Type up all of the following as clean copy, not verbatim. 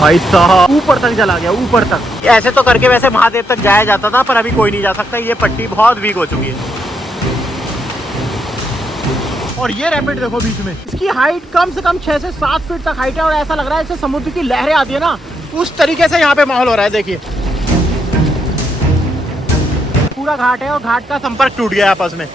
भाई साहब ऊपर तक चला गया, ऊपर तक। ऐसे तो करके वैसे महादेव तक जाया जाता था, पर अभी कोई नहीं जा सकता, ये पट्टी बहुत वीक हो चुकी है। और ये रैपिड देखो बीच में, इसकी हाइट कम से कम 6 से 7 फीट तक हाइट है और ऐसा लग रहा है जैसे समुद्र की लहरें आती है ना, उस तरीके से यहाँ पे माहौल हो रहा है। देखिए पूरा घाट है और घाट का संपर्क टूट गया आपस में।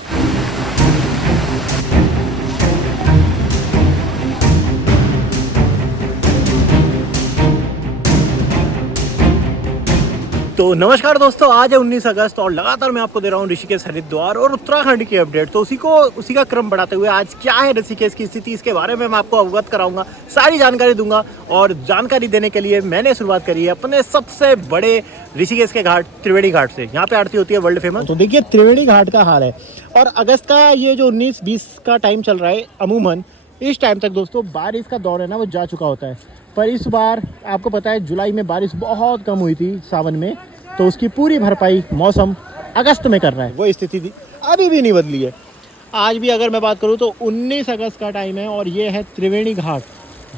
तो नमस्कार दोस्तों, आज है 19 अगस्त और लगातार मैं आपको दे रहा हूँ ऋषिकेश, हरिद्वार और उत्तराखंड की अपडेट। तो उसी का क्रम बढ़ाते हुए आज क्या है ऋषिकेश की स्थिति, इसके बारे में मैं आपको अवगत कराऊंगा, सारी जानकारी दूंगा। और जानकारी देने के लिए मैंने शुरुआत करी है अपने सबसे बड़े ऋषिकेश के घाट त्रिवेणी घाट से। यहाँ पे आरती होती है वर्ल्ड फेमस। तो देखिए त्रिवेणी घाट का हाल है, और अगस्त का ये जो 19-20 का टाइम चल रहा है, अमूमन इस टाइम तक दोस्तों बारिश का दौर है ना वो जा चुका होता है। पर इस बार आपको पता है जुलाई में बारिश बहुत कम हुई थी सावन में, तो उसकी पूरी भरपाई मौसम अगस्त में कर रहा है। वो स्थिति थी अभी भी नहीं बदली है। आज भी अगर मैं बात करूं तो 19 अगस्त का टाइम है और ये है त्रिवेणी घाट,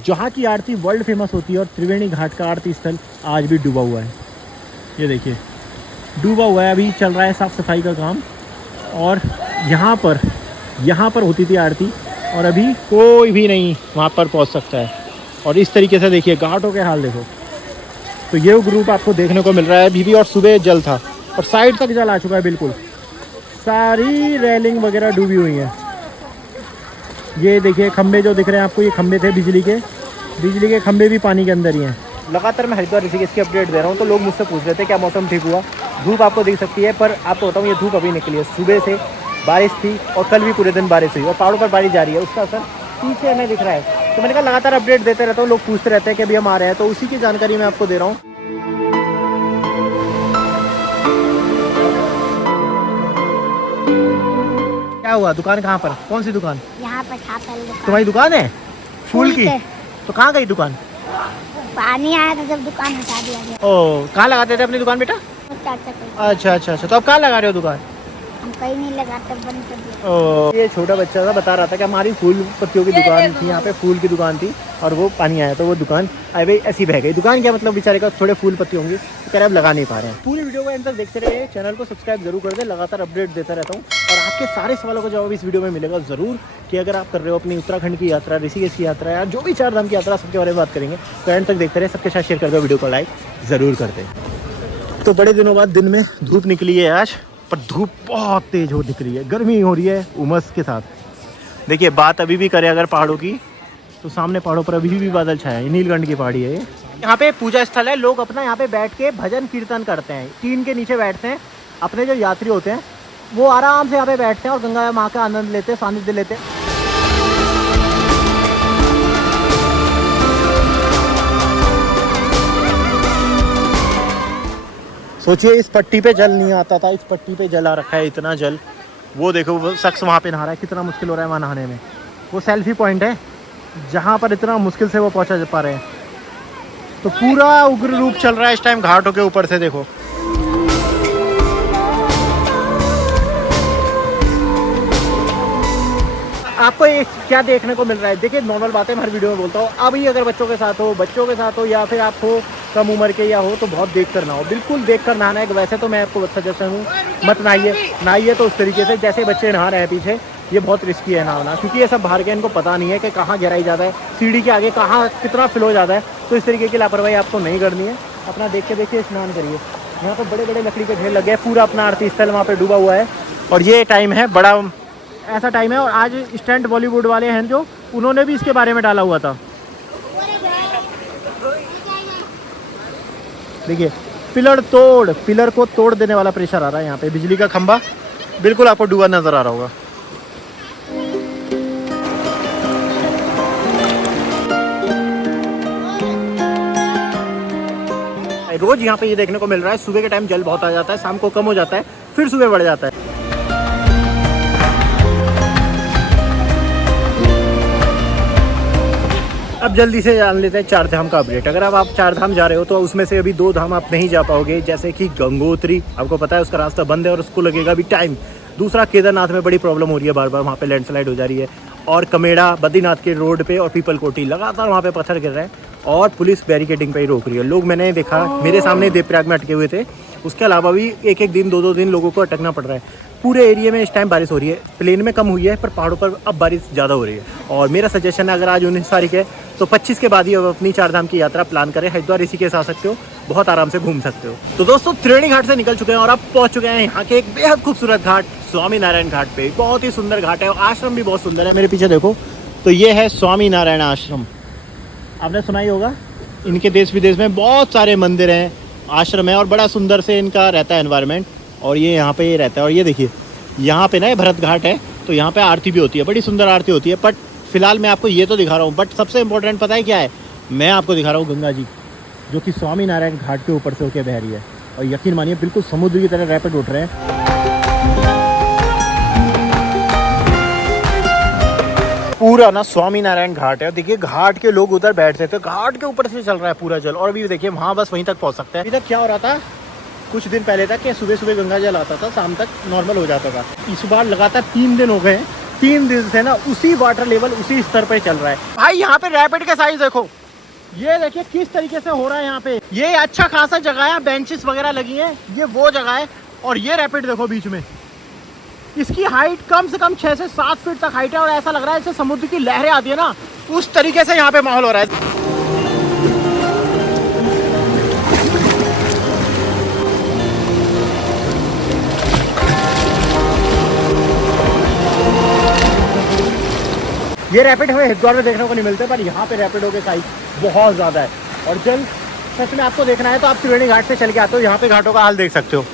जहां की आरती वर्ल्ड फेमस होती है। और त्रिवेणी घाट का आरती स्थल आज भी डूबा हुआ है, ये देखिए डूबा हुआ है। अभी चल रहा है साफ़ सफाई का काम, और यहाँ पर होती थी आरती, और अभी कोई भी नहीं वहाँ पर पहुँच सकता है। और इस तरीके से देखिए घाटों के हाल देखो। तो ये ग्रुप आपको देखने को मिल रहा है अभी भी, और सुबह जल था और साइड तक जल आ चुका है बिल्कुल। सारी रेलिंग वगैरह डूबी हुई हैं। ये देखिए खंबे जो दिख रहे हैं आपको, ये खंबे थे बिजली के खंबे भी पानी के अंदर ही हैं। लगातार मैं हरिद्वार ऋषिकेश की अपडेट दे रहा हूँ, तो लोग मुझसे पूछ रहे थे क्या मौसम ठीक हुआ। धूप आपको दिख सकती है, पर आपको बताऊँ ये धूप अभी निकली है। सुबह से बारिश थी और कल भी पूरे दिन बारिश हुई, और पहाड़ों पर बारिश जारी है, उसका असर पीछे हमें दिख रहा है। तो मैंने कहा लगातार अपडेट देते रहता हूँ, लोग पूछते रहते हैं कि अभी हम आ रहे हैं, तो उसी की जानकारी मैं आपको दे रहा हूँ। क्या हुआ, दुकान कहाँ पर, कौन सी दुकान? यहाँ पर दुकान। तुम्हारी दुकान है फूल की? तो कहाँ गई दुकान? पानी आया था जब दुकान हटा दिया गया। ओ, कहाँ लगाते थे अपनी दुकान बेटा? अच्छा, तो अब कहाँ लगा रहे हो दुकान? हम कहीं नहीं लगाते, बंद कर दिया। ओ, ये छोटा बच्चा था बता रह था कि हमारी फूल पत्तियों की दुकान थी, यहाँ पे फूल की दुकान थी, और वो पानी आया तो वो दुकान आई भाई ऐसी बह गई। दुकान क्या मतलब, बेचारे का थोड़े फूल पत्ती होंगी, तो कह रहे अब लगा नहीं पा रहे हैं। पूरी वीडियो को एंड तक देखते रहिए, चैनल को सब्सक्राइब जरूर कर दे, लगातार अपडेट देता रहता हूँ। और आपके सारे सवालों का जवाब इस वीडियो में मिलेगा ज़रूर, कि अगर आप कर रहे हो अपनी उत्तराखंड की यात्रा, ऋषिकेश की यात्रा, या जो भी 4 धाम की यात्रा, सबके बारे में बात करेंगे। तो एंड तक देखते रहे, सबके साथ शेयर कर दो, वीडियो को लाइक ज़रूर कर दे। तो बड़े दिनों बाद दिन में धूप निकली है आज, पर धूप बहुत तेज हो दिख रही है, गर्मी हो रही है उमस के साथ। देखिए बात अभी भी करें अगर पहाड़ों की, तो सामने पहाड़ों पर अभी भी बादल छाया है। नीलकंठ की पहाड़ी है ये। यहाँ पे पूजा स्थल है, लोग अपना यहाँ पे बैठ के भजन कीर्तन करते हैं, टीन के नीचे बैठते हैं। अपने जो यात्री होते हैं वो आराम से यहाँ पे बैठते हैं और गंगा माँ का आनंद लेते हैं, सानिध्य लेते हैं। सोचिए इस पट्टी पे जल नहीं आता था, इस पट्टी पे जल आ रखा है, इतना जल। वो देखो वो शख्स वहाँ पे नहा रहा है, कितना मुश्किल हो रहा है वहाँ नहाने में। वो सेल्फी पॉइंट है जहाँ पर इतना मुश्किल से वो पहुँचा पा रहे हैं। तो पूरा उग्र रूप चल रहा है इस टाइम घाटों के ऊपर से, देखो। आपको ये क्या देखने को मिल रहा है? देखिए नॉर्मल बातें मैं हर वीडियो में बोलता हूँ। अभी अगर बच्चों के साथ हो या फिर आप हो कम उम्र के या हो, तो बहुत देख कर नहाओ, बिल्कुल देख कर नहाना है। वैसे तो मैं आपको सजेशन हूँ मत नहाइए तो उस तरीके से जैसे बच्चे नहा रहे हैं पीछे, ये बहुत रिस्की है नहाना, क्योंकि ये सब बाहर के, इनको पता नहीं है कि कहाँ गहराई ज़्यादा है, सीढ़ी के आगे कहाँ कितना फ्लो ज़्यादा है। तो इस तरीके की लापरवाही आपको नहीं करनी है, अपना देख के देखिए स्नान करिए। यहाँ पर बड़े बड़े लकड़ी के ढेर लगे हैं, पूरा अपना आरती स्थल वहाँ पर डूबा हुआ है। और ये टाइम है बड़ा ऐसा टाइम है, और आज स्टैंड बॉलीवुड वाले हैं जो, उन्होंने भी इसके बारे में डाला हुआ था। देखिए पिलर को तोड़ देने वाला प्रेशर आ रहा है यहाँ पे। बिजली का खंभा बिल्कुल आपको डूबा नजर आ रहा होगा। रोज यहाँ पे ये देखने को मिल रहा है, सुबह के टाइम जल बहुत आ जाता है, शाम को कम हो जाता है, फिर सुबह बढ़ जाता है। अब जल्दी से जान लेते हैं 4 धाम का अपडेट। अगर आप 4 धाम जा रहे हो तो उसमें से अभी 2 धाम आप नहीं जा पाओगे, जैसे कि गंगोत्री, आपको पता है उसका रास्ता बंद है और उसको लगेगा भी टाइम। दूसरा केदारनाथ में बड़ी प्रॉब्लम हो रही है, बार बार वहाँ पे लैंडस्लाइड हो जा रही है। और कमेड़ा बद्रीनाथ के रोड पे और पीपल कोटी लगातार वहाँ पे पत्थर गिर रहे हैं। और पुलिस बैरिकेडिंग पे ही रोक रही है। लोग मैंने देखा मेरे सामने देवप्रयाग में अटके हुए थे, उसके अलावा भी एक एक दिन 2-2 दिन लोगों को अटकना पड़ रहा है। पूरे एरिया में इस टाइम बारिश हो रही है, प्लेन में कम हुई है पर पहाड़ों पर अब बारिश ज़्यादा हो रही है। और मेरा सजेशन है अगर आज 19 तारीख है तो 25 के बाद ही अब अपनी 4 धाम की यात्रा प्लान करें। हरिद्वार ऋषिकेश आ सकते हो, बहुत आराम से घूम सकते हो। तो दोस्तों त्रिवेणी घाट से निकल चुके हैं और अब पहुंच चुके हैं यहाँ के एक बेहद खूबसूरत घाट स्वामी नारायण घाट पे। बहुत ही सुंदर घाट है और आश्रम भी बहुत सुंदर है। मेरे पीछे देखो तो ये है स्वामी नारायण आश्रम, आपने सुना ही होगा। इनके देश विदेश में बहुत सारे मंदिर हैं, आश्रम है और बड़ा सुंदर से इनका रहता है एनवायरनमेंट। और ये यहाँ पे ये रहता है और ये देखिए यहाँ पे ना ये भरत घाट है तो यहाँ पे आरती भी होती है, बड़ी सुंदर आरती होती है। बट फिलहाल मैं आपको ये तो दिखा रहा हूँ, बट सबसे इम्पोर्टेंट पता है क्या है, मैं आपको दिखा रहा हूँ गंगा जी जो कि स्वामी नारायण घाट के ऊपर से होकर बह रही है। और यकीन मानिए बिल्कुल समुद्र की तरह रैपिड उठ रहे हैं। पूरा ना स्वामी नारायण घाट है, देखिए घाट के लोग उधर बैठते थे, घाट के ऊपर से चल रहा है पूरा जल। और अभी देखिए वहाँ बस वहीं तक पहुँच सकता है। अभी तक क्या हो रहा था कुछ दिन पहले तक कि सुबह सुबह गंगा जल आता था, शाम तक नॉर्मल हो जाता था। इस बार लगातार 3 दिन हो गए हैं, 3 दिन से ना उसी वाटर लेवल उसी स्तर पर चल रहा है। भाई यहाँ पे रैपिड का साइज देखो, ये देखिए किस तरीके से हो रहा है यहाँ पे। ये अच्छा खासा जगह है, बेंचेस वगैरह लगी है, ये वो जगह है। और ये रैपिड देखो बीच में, इसकी हाइट कम से कम 6 से 7 फीट तक हाइट है। और ऐसा लग रहा है जैसे समुद्र की लहरें आती है ना, उस तरीके से यहाँ पे माहौल हो रहा है। ये रैपिड हमें हरिद्वार में देखने को नहीं मिलते, पर यहाँ पे रैपिडो के साइज बहुत ज़्यादा है। और जल सच में आपको देखना है तो आप त्रिवेणी घाट से चल के आते हो, यहाँ पे घाटों का हाल देख सकते हो।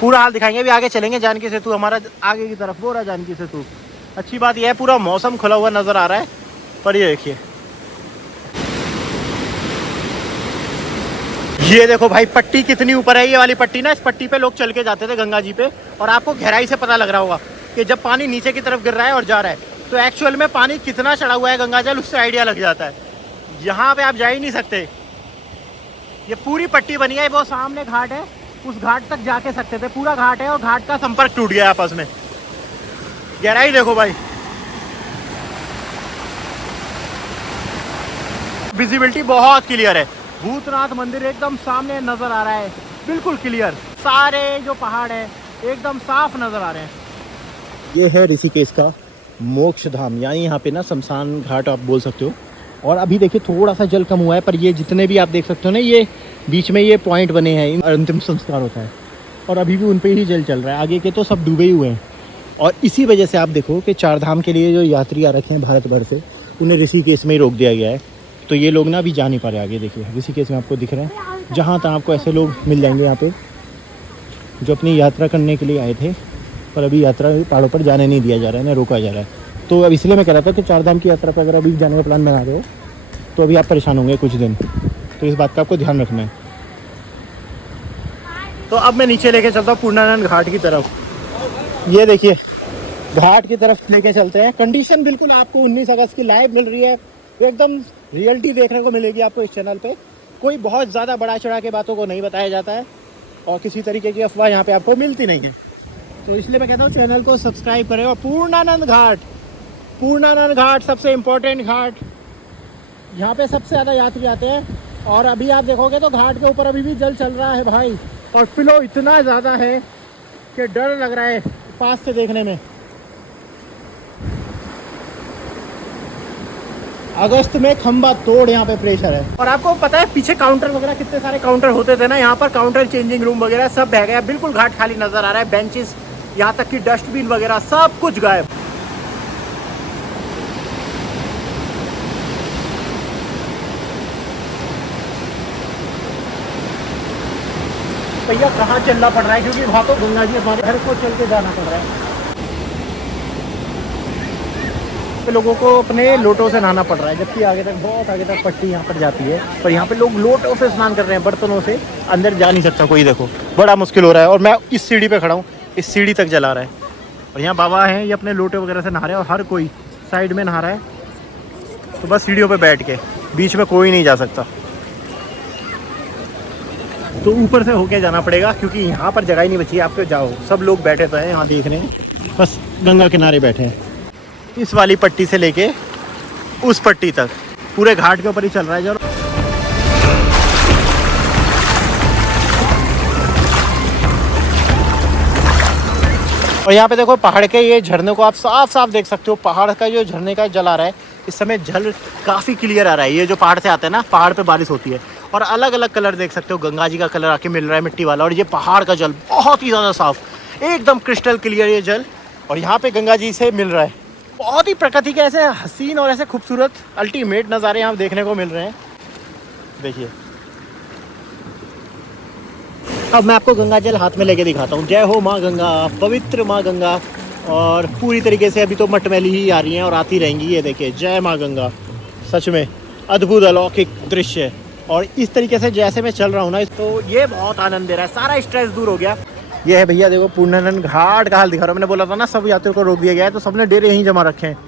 पूरा हाल दिखाएंगे, अभी आगे चलेंगे। जानकी सेतु हमारा आगे की तरफ, वो रहा जानकी सेतु। अच्छी बात यह है पूरा मौसम खुला हुआ नज़र आ रहा है। पर ये देखिए, ये देखो भाई पट्टी कितनी ऊपर है। ये वाली पट्टी ना, इस पट्टी पे लोग चल के जाते थे गंगा जी पे। और आपको गहराई से पता लग रहा होगा कि जब पानी नीचे की तरफ गिर रहा है और जा रहा है तो एक्चुअल में पानी कितना चढ़ा हुआ है गंगा जल, उससे आइडिया लग जाता है। यहाँ पे आप जा ही नहीं सकते, ये पूरी पट्टी बनी है। वो सामने घाट है, उस घाट तक जाके सकते थे। पूरा घाट है और घाट का संपर्क टूट गया आपस में। गहराई देखो भाई, विजिबिलिटी बहुत क्लियर है। भूतनाथ मंदिर एकदम सामने नजर आ रहा है, बिल्कुल क्लियर। सारे जो पहाड़ है एकदम साफ नजर आ रहे हैं। ये है ऋषिकेश का मोक्ष धाम, यानी यहाँ पे ना शमशान घाट आप बोल सकते हो। और अभी देखिए थोड़ा सा जल कम हुआ है, पर ये जितने भी आप देख सकते हो ना, ये बीच में ये पॉइंट बने हैं, अंतिम संस्कार होता है। और अभी भी उन पे ही जल चल रहा है, आगे के तो सब डूबे ही हुए हैं। और इसी वजह से आप देखो कि 4 धाम के लिए जो यात्री आ रखे हैं भारत भर से, उन्हें ऋषिकेश में ही रोक दिया गया है। तो ये लोग ना अभी जा नहीं पा रहे आगे। देखिए ऋषिकेश में आपको दिख रहे हैं, जहाँ तहाँ आपको ऐसे लोग मिल जाएंगे यहाँ पे जो अपनी यात्रा करने के लिए आए थे, पर अभी यात्रा पहाड़ों पर जाने नहीं दिया जा रहा है, ना रोका जा रहा है। तो अब इसलिए मैं कह रहा था कि 4 धाम की यात्रा पर अगर अभी जाने का प्लान बना रहे हो तो अभी आप परेशान होंगे कुछ दिन, तो इस बात का आपको ध्यान रखना है। तो अब मैं नीचे लेके चलता हूँ पूर्णानंद घाट की तरफ। ये देखिए घाट की तरफ लेके चलते हैं। कंडीशन बिल्कुल आपको 19 अगस्त की लाइव मिल रही है, एकदम रियलिटी देखने को मिलेगी आपको इस चैनल पे। कोई बहुत ज़्यादा बड़ा चढ़ा के बातों को नहीं बताया जाता है और किसी तरीके की अफवाह यहाँ पे आपको मिलती नहीं है। तो इसलिए मैं कहता हूँ चैनल को सब्सक्राइब करें। और पूर्णानंद घाट सबसे इम्पोर्टेंट घाट, यहाँ पे सबसे ज़्यादा यात्री आते हैं। और अभी आप देखोगे तो घाट के ऊपर अभी भी जल चल रहा है भाई, और फ्लो इतना ज़्यादा है कि डर लग रहा है पास से देखने में। अगस्त में खंबा तोड़ यहाँ पे प्रेशर है। और आपको पता है पीछे काउंटर वगैरह कितने सारे काउंटर होते थे ना, यहाँ पर काउंटर, चेंजिंग रूम वगैरह सब बह गया। बिल्कुल घाट खाली नजर आ रहा है, बेंचेस, यहाँ तक कि डस्टबिन वगैरह सब कुछ गायब। भैया कहाँ चलना पड़ रहा है, क्योंकि वहाँ तो गंगा जी हमारे घर को चल के जाना पड़ रहा है। लोगों को अपने लोटों से नहाना पड़ रहा है, जबकि आगे तक, बहुत आगे तक पट्टी यहाँ पर जाती है। पर यहाँ पे लोग लोटों से स्नान कर रहे हैं, बर्तनों से। अंदर जा नहीं सकता कोई, देखो बड़ा मुश्किल हो रहा है। और मैं इस सीढ़ी पे खड़ा हूँ, इस सीढ़ी तक जला रहा है। और यहाँ बाबा हैं, ये अपने लोटे वगैरह से नहा रहे हैं। और हर कोई साइड में नहा रहा है, तो बस सीढ़ियों पर बैठ के, बीच में कोई नहीं जा सकता। तो ऊपर से होके जाना पड़ेगा, क्योंकि यहाँ पर जगह ही नहीं बची। आपको जाओ, सब लोग बैठे तो हैं यहाँ देख रहे हैं, बस गंगा किनारे बैठे हैं। इस वाली पट्टी से लेके उस पट्टी तक पूरे घाट के ऊपर ही चल रहा है। और यहाँ पे देखो पहाड़ के ये झरने को आप साफ साफ देख सकते हो। पहाड़ का जो झरने का जल आ रहा है इस समय, जल काफ़ी क्लियर आ रहा है। ये जो पहाड़ से आता है ना, पहाड़ पे बारिश होती है और अलग अलग कलर देख सकते हो। गंगा जी का कलर आके मिल रहा है मिट्टी वाला, और ये पहाड़ का जल बहुत ही ज़्यादा साफ, एकदम क्रिस्टल क्लियर ये जल। और यहाँ पे गंगा जी से मिल रहा है। बहुत ही प्रकृति के ऐसे हसीन और ऐसे खूबसूरत अल्टीमेट नज़ारे यहाँ देखने को मिल रहे हैं। देखिए अब मैं आपको गंगा जल हाथ में लेके दिखाता हूँ। जय हो माँ गंगा, पवित्र माँ गंगा। और पूरी तरीके से अभी तो मटमैली ही आ रही हैं और आती रहेंगी। ये देखिए, जय माँ गंगा, सच में अद्भुत अलौकिक दृश्य। और इस तरीके से जैसे मैं चल रहा हूँ ना, तो ये बहुत आनंद दे रहा है, सारा स्ट्रेस दूर हो गया। ये है भैया देखो, पूर्णानंद घाट का हाल दिखा रहा हूँ। मैंने बोला था ना सब यात्रियों को रोक दिया गया है, तो सबने डेरे यहीं जमा रखे हैं।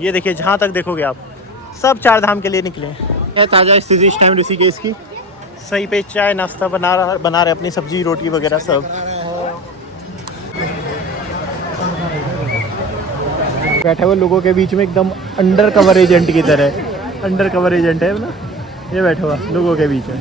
ये देखिए, जहाँ तक देखोगे आप सब 4 धाम के लिए निकले हैं। ताज़ा स्थिति इस टाइम ऋषिकेश की। सही पे चाय नाश्ता बना रहे अपनी सब्जी रोटी वगैरह सब। बैठे हुए लोगों के बीच में एकदम अंडर कवर एजेंट की तरह, अंडर कवर एजेंट है ना ये बैठा हुआ लोगों के बीच में।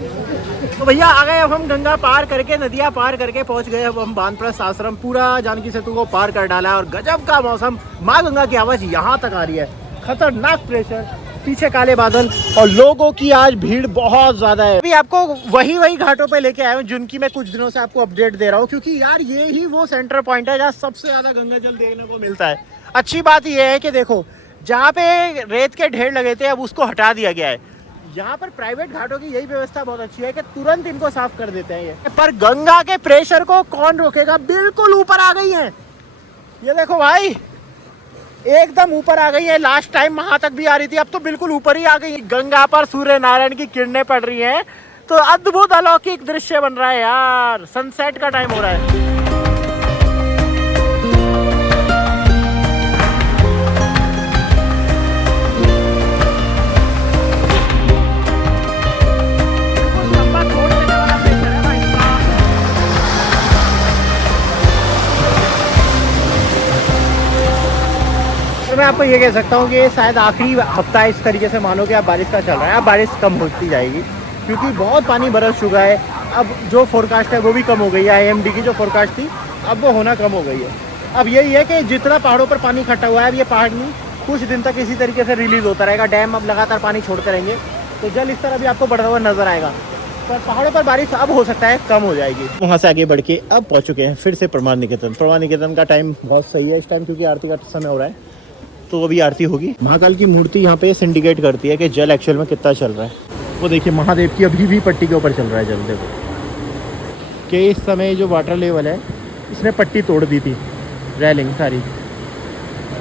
तो भैया आ गए अब हम गंगा पार करके, नदियाँ पार करके पहुंच गए अब हम बानप्रस्थ आश्रम। पूरा जानकी सेतु को पार कर डाला है और गजब का मौसम। माँ गंगा की आवाज़ यहाँ तक आ रही है। खतरनाक प्रेशर, पीछे काले बादल और लोगों की आज भीड़ बहुत ज्यादा है। अभी आपको वही घाटों पे लेके आया हूँ जिनकी मैं कुछ दिनों से आपको अपडेट दे रहा हूँ, क्योंकि यार ये ही वो सेंटर पॉइंट है जहाँ सबसे ज्यादा गंगा जल देखने को मिलता है। अच्छी बात यह है कि देखो, जहाँ पे रेत के ढेर लगे थे अब उसको हटा दिया गया है। यहाँ पर प्राइवेट घाटों की यही व्यवस्था बहुत अच्छी है कि तुरंत इनको साफ कर देते हैं ये। पर गंगा के प्रेशर को कौन रोकेगा, बिल्कुल ऊपर आ गई है। ये देखो भाई, एकदम ऊपर आ गई है। लास्ट टाइम वहां तक भी आ रही थी, अब तो बिल्कुल ऊपर ही आ गई। गंगा पर सूर्य नारायण की किरणें पड़ रही हैं, तो अद्भुत अलौकिक दृश्य बन रहा है यार। सनसेट का टाइम हो रहा है। तो मैं आपको ये कह सकता हूँ कि शायद आखिरी हफ्ता इस तरीके से मानो कि अब बारिश का चल रहा है। अब बारिश कम होती जाएगी क्योंकि बहुत पानी बरस चुका है। अब जो फोरकास्ट है वो भी कम हो गई है। IMD की जो फोरकास्ट थी अब वो होना कम हो गई है। अब यही है कि जितना पहाड़ों पर पानी इकट्ठा हुआ है, अब ये पहाड़ी कुछ दिन तक इसी तरीके से रिलीज़ होता रहेगा। डैम अब लगातार पानी छोड़ते रहेंगे, तो जल इस तरह भी आपको बढ़ता हुआ नजर आएगा। पर पहाड़ों पर बारिश अब हो सकता है कम हो जाएगी। वहाँ से आगे बढ़ के अब पहुँच चुके हैं फिर से परमार निकेतन। परमार निकेतन का टाइम बहुत सही है इस टाइम, क्योंकि आरती का समय हो रहा है, तो अभी आरती होगी। महाकाल की मूर्ति यहाँ पे सिंडिकेट करती है कि जल एक्चुअल में कितना चल रहा है। वो देखिए, महादेव की अभी भी पट्टी के ऊपर चल रहा है जल। देखो कि इस समय जो वाटर लेवल है इसने पट्टी तोड़ दी थी, रेलिंग सारी।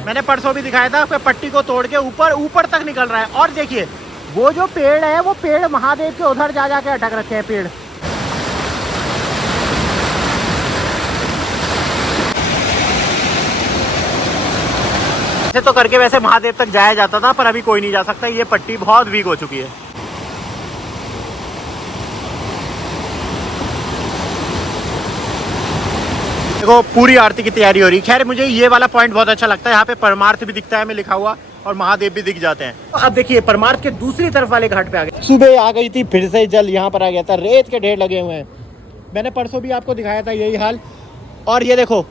मैंने परसों भी दिखाया था कि पट्टी को तोड़ के ऊपर तक निकल रहा है। और देखिए वो जो पेड़ है, वो पेड़ महादेव के उधर जा के अटक रखे हैं पेड़। तो करके वैसे महादेव तक जाया जाता था, पर अभी कोई नहीं जा सकता। ये पट्टी बहुत वीक हो चुकी है। देखो पूरी आरती की तैयारी हो रही है। खैर मुझे ये वाला पॉइंट बहुत अच्छा लगता है, यहाँ पे परमार्थ भी दिखता है हमें लिखा हुआ और महादेव भी दिख जाते हैं। अब देखिए परमार्थ के दूसरी तरफ वाले घाट पे आ गए। सुबह आ गई थी, फिर से जल यहाँ पर आ गया था। रेत के ढेर लगे हुए हैं। मैंने परसों भी आपको दिखाया था यही हाल। और ये देखो,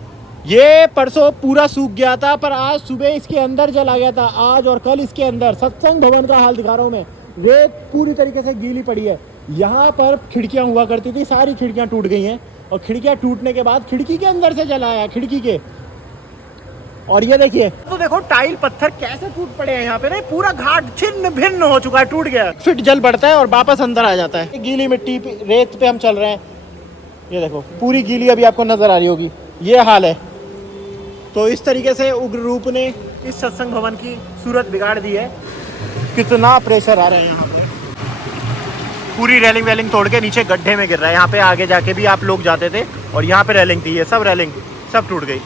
ये परसों पूरा सूख गया था, पर आज सुबह इसके अंदर जल आ गया था। आज और कल इसके अंदर सत्संग भवन का हाल दिखा रहा हूँ मैं। रेत पूरी तरीके से गीली पड़ी है। यहाँ पर खिड़कियाँ हुआ करती थी, सारी खिड़कियाँ टूट गई हैं। और खिड़कियाँ टूटने के बाद खिड़की के अंदर से जल आया, खिड़की के। और ये देखिए, तो देखो टाइल पत्थर कैसे टूट पड़े हैं यहाँ पे। नहीं, पूरा घाट छिन्न भिन्न हो चुका है, टूट गया। फिट जल बढ़ता है और वापस अंदर आ जाता है। गीली मिट्टी पे, रेत पे हम चल रहे हैं। ये देखो पूरी गीली अभी आपको नजर आ रही होगी। ये हाल है। तो इस तरीके से उग्र रूप ने इस सत्संग भवन की सूरत बिगाड़ दी है। कितना प्रेशर आ रहा है यहाँ पर। पूरी रेलिंग वेलिंग तोड़ के नीचे गड्ढे में गिर रहा है। यहाँ पे आगे जाके भी आप लोग जाते थे और यहाँ पे रेलिंग थी, ये सब रेलिंग सब टूट गई।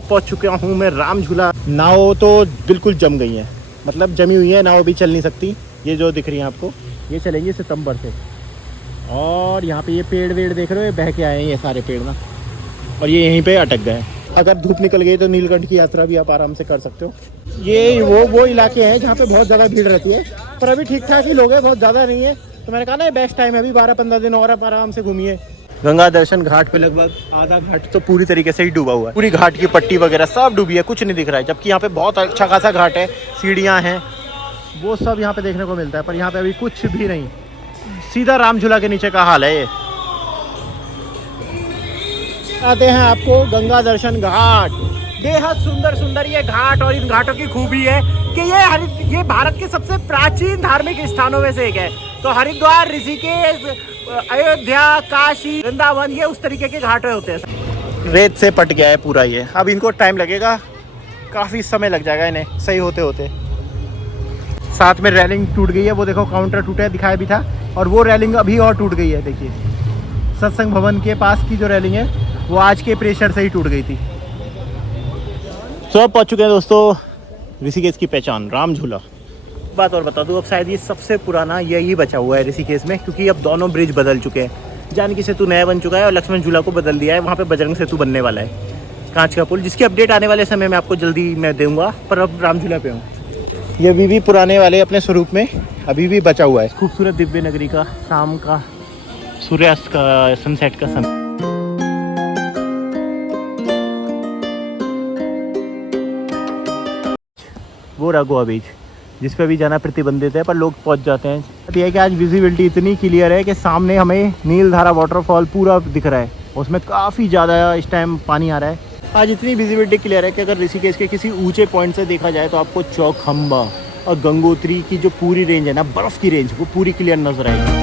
पहुंच चुका हूँ मैं राम झूला। नाव तो बिल्कुल जम गई है, मतलब जमी हुई है। नाव भी चल नहीं सकती। ये जो दिख रही है आपको, ये चलेंगे सितंबर से। और यहाँ पे ये पेड़ वेड़ देख रहे हो, बह के आए हैं ये सारे पेड़ ना, और ये यहीं पे अटक गए। अगर धूप निकल गई तो नीलकंठ की यात्रा भी आप आराम से कर सकते हो। ये वो इलाके हैं जहाँ पे बहुत ज़्यादा भीड़ रहती है, पर अभी ठीक ठाक ही लोग हैं, बहुत ज़्यादा नहीं है। तो मैंने कहा ना बेस्ट टाइम है, अभी 12-15 दिन और आप आराम से घूमिए। गंगा दर्शन घाट पे लगभग आधा घाट तो पूरी तरीके से ही डूबा हुआ है, पूरी घाट की पट्टी वगैरह सब डूबी है, कुछ नहीं दिख रहा है। जबकि यहाँ पे बहुत अच्छा खासा घाट है, सीढ़ियाँ हैं, वो सब यहाँ पे देखने को मिलता है, पर यहाँ पे अभी कुछ भी नहीं। सीधा राम झूला के नीचे का हाल है ये। आते हैं आपको गंगा दर्शन घाट। बेहद सुंदर सुंदर ये घाट, और इन घाटों की खूबी है कि ये भारत के सबसे प्राचीन धार्मिक स्थानों में से एक है। तो हरिद्वार, ऋषिकेश, अयोध्या, काशी, वृंदावन, ये उस तरीके के घाट होते हैं। रेत से पट गया है पूरा ये, अब इनको टाइम लगेगा, काफ़ी समय लग जाएगा इन्हें सही होते होते। साथ में रेलिंग टूट गई है, वो देखो काउंटर टूटा है, दिखाया भी था, और वो रेलिंग अभी और टूट गई है। देखिए सत्संग भवन के पास की जो रेलिंग है वो आज के प्रेशर से ही टूट गई थी। तो अब पहुँच चुके हैं दोस्तों ऋषिकेश की पहचान, राम झूला। बात और बता दूँ, अब शायद ये सबसे पुराना यही बचा हुआ है ऋषिकेश में, क्योंकि अब दोनों ब्रिज बदल चुके हैं। जानकी सेतु नया बन चुका है और लक्ष्मण झूला को बदल दिया है, वहाँ पे बजरंग सेतु बनने वाला है, कांच का पुल, जिसकी अपडेट आने वाले समय में आपको जल्दी मैं दूंगा। पर अब राम झूला पे हूँ। ये अभी भी पुराने वाले अपने स्वरूप में अभी भी बचा हुआ है। खूबसूरत दिव्य नगरी का शाम का सूर्यास्त का, सनसेट का समय। वो रहा गोवा बीच, जिस पे भी जाना प्रतिबंधित है, पर लोग पहुंच जाते हैं। यह है कि आज विजिबिलिटी इतनी क्लियर है कि सामने हमें नीलधारा वाटरफॉल पूरा दिख रहा है, उसमें काफ़ी ज़्यादा इस टाइम पानी आ रहा है। आज इतनी विजिबिलिटी क्लियर है कि अगर ऋषिकेश के किसी ऊंचे पॉइंट से देखा जाए तो आपको चौखंबा और गंगोत्री की जो पूरी रेंज है ना, बर्फ़ की रेंज, वो पूरी क्लियर नजर आएगी।